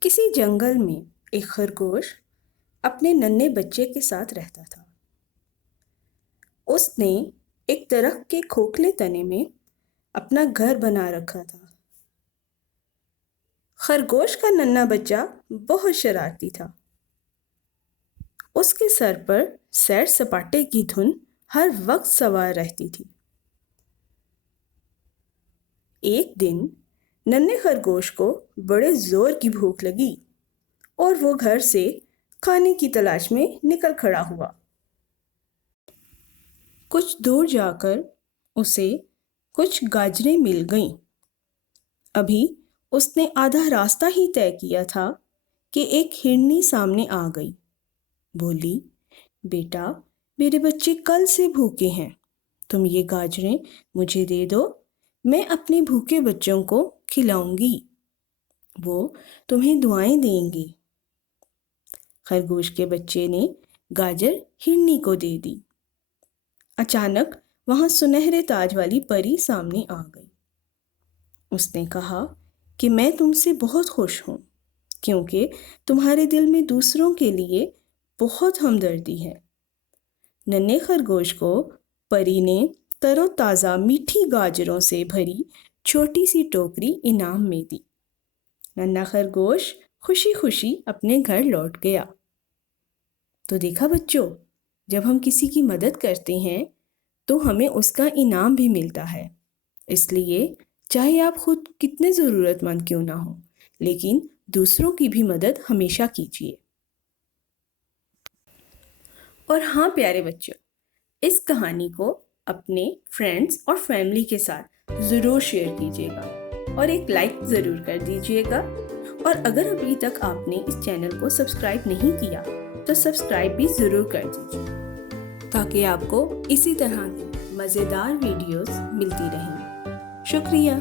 کسی جنگل میں ایک خرگوش اپنے ننھے بچے کے ساتھ رہتا تھا۔ اس نے ایک درخت کے کھوکھلے تنے میں اپنا گھر بنا رکھا تھا۔ خرگوش کا ننھا بچہ بہت شرارتی تھا۔ اس کے سر پر سیر سپاٹے کی دھن ہر وقت سوار رہتی تھی۔ ایک دن ننھے خرگوش کو بڑے زور کی بھوک لگی اور وہ گھر سے کھانے کی تلاش میں نکل کھڑا ہوا۔ کچھ دور جا کر اسے کچھ گاجریں مل گئیں۔ ابھی اس نے آدھا راستہ ہی طے کیا تھا کہ ایک ہرنی سامنے آ گئی۔ بولی، بیٹا، میرے بچے کل سے بھوکے ہیں، تم یہ گاجریں مجھے دے دو، میں اپنے بھوکے بچوں کو کھلاؤں گی، وہ تمہیں دعائیں دیں گے۔ خرگوش کے بچے نے گاجر ہرنی کو دے دی۔ اچانک وہاں سنہرے تاج والی پری سامنے آ گئی۔ اس نے کہا کہ میں تم سے بہت خوش ہوں کیونکہ تمہارے دل میں دوسروں کے لیے بہت ہمدردی ہے۔ ننھے خرگوش کو پری نے تر و تازہ میٹھی گاجروں سے بھری چھوٹی سی ٹوکری انعام میں دی۔ ننھا خرگوش خوشی خوشی اپنے گھر لوٹ گیا۔ تو دیکھا بچوں، جب ہم کسی کی مدد کرتے ہیں تو ہمیں اس کا انعام بھی ملتا ہے۔ اس لیے چاہے آپ خود کتنے ضرورت مند کیوں نہ ہوں، لیکن دوسروں کی بھی مدد ہمیشہ کیجیے۔ اور ہاں پیارے بچوں، اس کہانی کو اپنے فرینڈز اور فیملی کے ساتھ ضرور شیئر کیجیے گا اور ایک لائک ضرور کر دیجیے گا۔ اور اگر ابھی تک آپ نے اس چینل کو سبسکرائب نہیں کیا تو سبسکرائب بھی ضرور کر دیجیے تاکہ آپ کو اسی طرح کی مزیدار ویڈیوز ملتی رہیں۔ شکریہ۔